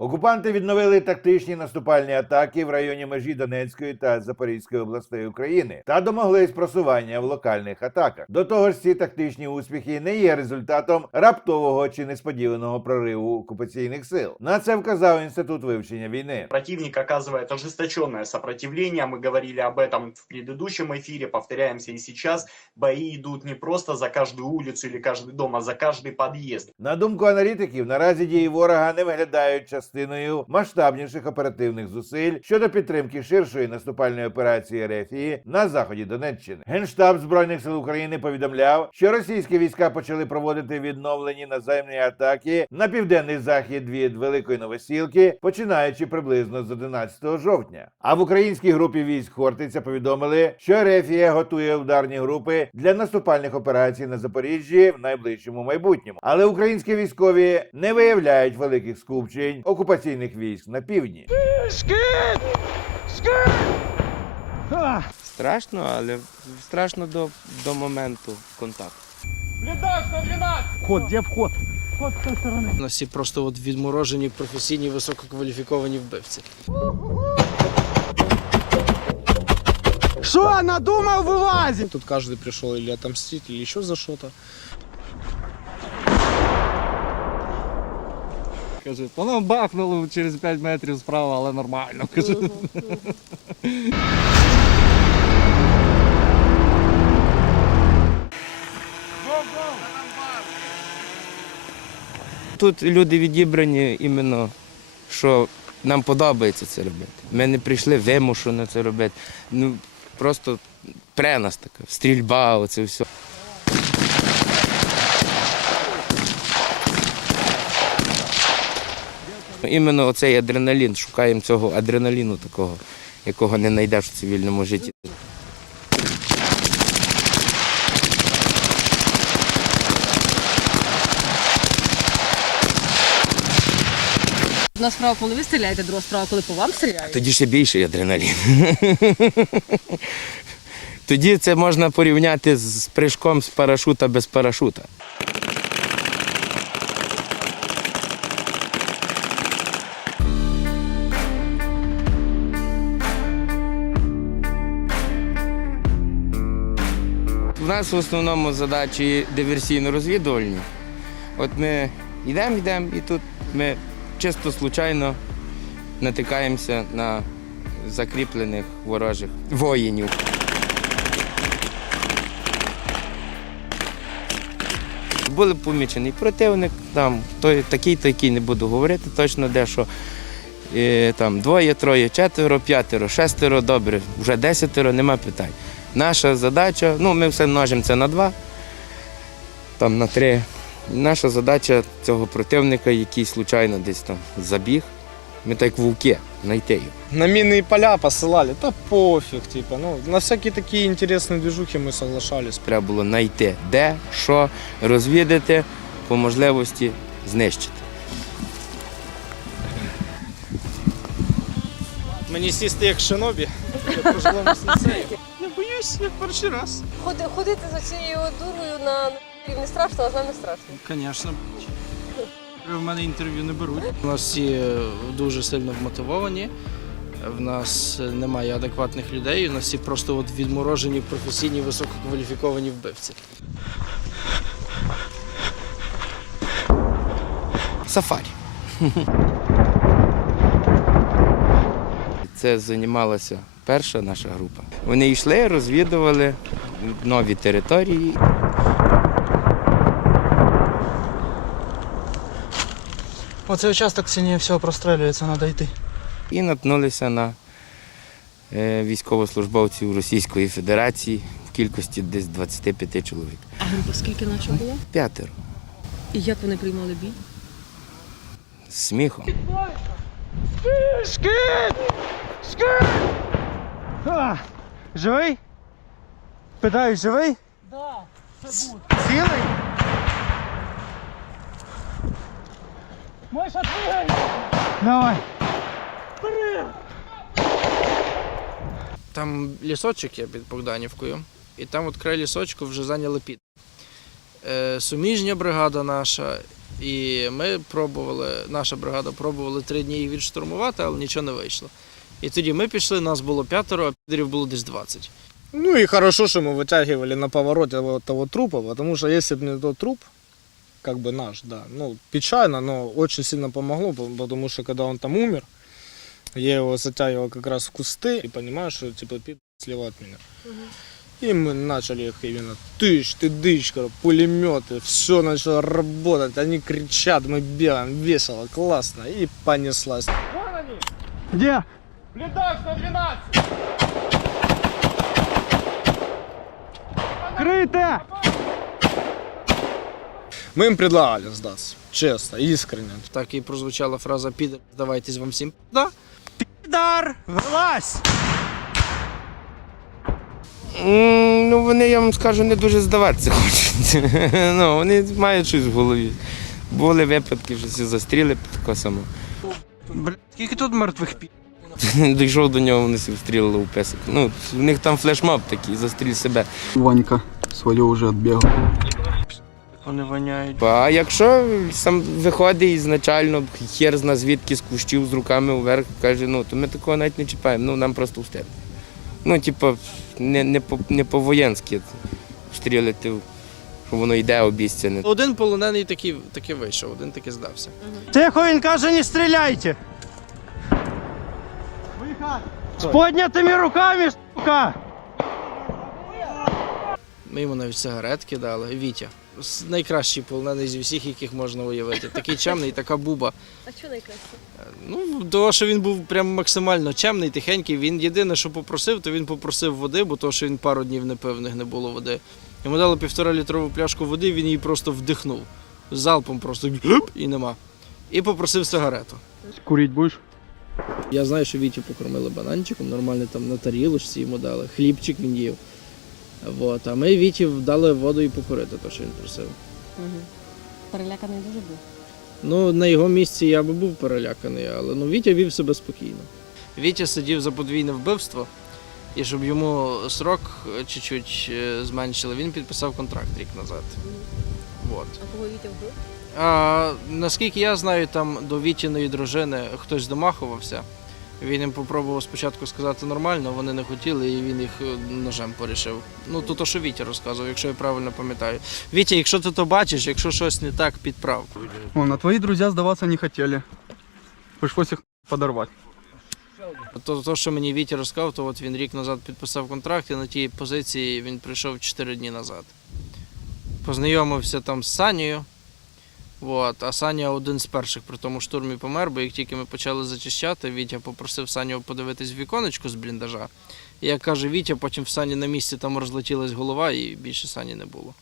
Окупанти відновили тактичні наступальні атаки в районі межі Донецької та Запорізької областей України та домоглись просування в локальних атаках. До того ж, ці тактичні успіхи не є результатом раптового чи несподіваного прориву окупаційних сил. На це вказав інститут вивчення війни. Противник оказывает ожесточенное сопротивление. Мы говорили об этом в предыдущем эфире, повторяемся и сейчас. Бои идут не просто за каждую улицу или каждый дом, а за каждый подъезд. На думку аналітиків, наразі дії ворога не виглядають частиною масштабніших оперативних зусиль щодо підтримки ширшої наступальної операції РФІ на заході Донеччини. Генштаб збройних сил України повідомляв, що російські війська почали проводити відновлені наземні атаки на південний захід від Великої Новосілки, починаючи приблизно з 11 жовтня. А в українській групі військ Хортиця повідомили, що РФІ готує ударні групи для наступальних операцій на Запоріжжі в найближчому майбутньому. Але українські військові не виявляють великих скупчень окупаційних військ на півдні. Страшно, але страшно до, до моменту контакту. Вход, де вход? Вход з тої сторони. У нас всі просто от відморожені професійні висококваліфіковані вбивці. Що, надумав вилазить? Тут кожен прийшов или отомстить, или ще за що-то. Каже, нам бахнуло через 5 метрів справа, але нормально. Каже. Тут люди відібрані іменно, що нам подобається це робити. Ми не прийшли вимушено це робити. Ну, просто пре нас така, стрільба, оце все. Іменно оцей адреналін, шукаємо цього адреналіну такого, якого не знайдеш в цивільному житті. Одна справа, коли ви стріляєте, друга справа, коли по вам стріляють. Тоді ще більший адреналін. Тоді це можна порівняти з прыжком з парашута без парашута. Нас в основному задачі диверсійно-розвідувальні. От ми йдемо, йдемо, і тут ми чисто случайно натикаємося на закріплених ворожих воїнів. Були помічений противник, там той, такий, такий, не буду говорити точно де, що е, там двоє, троє, четверо, п'ятеро, шестеро, добре, вже десятеро, нема питань. Наша задача, ну ми все множимо це на два, там на три. Наша задача цього противника, який случайно десь там забіг, ми так як вовки, знайти його. На минные поля посылали, да пофиг, типа, ну, на всякие такие интересные движухи мы соглашались. Треба було знайти, де, що, розвідати, по можливості знищити. Мені сісти як шинобі, як пожилому сенсею. Боюсь, як перший раз. Ходи, ходити за цією дурою на не страшно, а з нами страшно. Звісно. В мене інтерв'ю не беруть. У нас всі е, дуже сильно вмотивовані. В нас немає адекватних людей, у нас всі просто от відморожені професійні висококваліфіковані вбивці. Сафарі. Це займалася перша наша група. Вони йшли, розвідували нові території. Оцей участок сильніше всього прострелюється, треба йти. і наткнулися на е, військовослужбовців Російської Федерації в кількості десь 25 чоловік. А група скільки наче було? П'ятеро. І як вони приймали бій? З сміхом. Скид! Скид! А, живий? Питаю, живий? Да, це. Цілий? Можеш відбігай! Давай. Там лісочок є під Богданівкою, і там от край лісочку вже зайняли під. Е, суміжня бригада наша І ми пробували, наша бригада пробували три дні їх відштурмувати, але нічого не вийшло. І тоді ми пішли, нас було п'ятеро, а підерів було десь 20. Ну и хорошо, что мы вытягивали на повороте вот того трупа, потому что если бы не тот труп, как бы наш, да, ну, печально, но очень сильно помогло, по- потому что когда он там умер, я его затягивал как раз в кусты и понимаю, что типа пи слева от меня. И мы начали их именно тыщ, ты дыщ, короче, пулеметы, все начало работать, они кричат, мы бегаем, весело, классно, и понеслась. Где? Крыто! Мы им предлагали сдаться, честно, искренне. Так і прозвучала фраза підер, здавайтесь вам всім да. Дар! Вылазь! М, Ну, вони, я вам скажу, не дуже здаватися хочуть. ну, вони мають щось в голові. Були випадки, що всі застріли тако само. Блядь, скільки тут мертвих пі... Дійшов до нього, вони встрілили у песик. Ну, у них там флешмоб такий, застріль себе. Ванька свое уже отбегал. Вони воняють. А якщо сам виходить ізначально, хер зна звідки з кущів з руками вверх, каже, ну то ми такого навіть не чіпаємо, ну нам просто встиг. Ну, типу, не, не, по, не по-воєнськи стрілити, що воно йде обіцяне. Один полонений таки, таки вийшов, один таки здався. Тихо, він каже, не стріляйте! З поднятими руками, сука! Ми йому навіть сигаретки дали. Вітя. Найкращий полонений зі всіх, яких можна уявити. Такий чемний, така буба. А що найкраще? Ну, того, що він був прям максимально чемний, тихенький. Він єдине, що попросив, то він попросив води, бо то, що він пару днів не пив, не було води. Йому дали півтора літрову пляшку води, він її просто вдихнув. Залпом просто і нема. І попросив сигарету. Курить будеш? Я знаю, що Вітю покормили бананчиком, нормально там на тарілочці йому дали, хлібчик він їв. Вот. А ми Віті дали воду і покурити, то що він просив. Угу. Переляканий дуже був. Ну, на його місці я би був переляканий, але ну, Вітя вів себе спокійно. Вітя сидів за подвійне вбивство, і щоб йому срок чуть-чуть е, зменшили, він підписав контракт рік назад. Вот. А кого Вітя вбив? А, наскільки я знаю, там до Вітіної дружини хтось домахувався. Він їм попробував спочатку сказати нормально, вони не хотіли, і він їх е, ножем порішив. Ну, то, то що Вітя розказував, якщо я правильно пам'ятаю. Вітя, якщо ти то бачиш, якщо щось не так, підправ. Вон, а твои друзья сдаваться не хотели. Пришлось их подорвать. То, то, що мені Вітя розказав, то от він рік назад підписав контракт, і на тій позиції він прийшов 4 дні назад. Познайомився там з Санєю. От, а Саня один з перших при тому штурмі помер, бо як тільки ми почали зачищати, Вітя попросив Саню подивитись в віконечко з бліндажа. І як каже Вітя, потім в Сані на місці там розлетілась голова і більше Сані не було.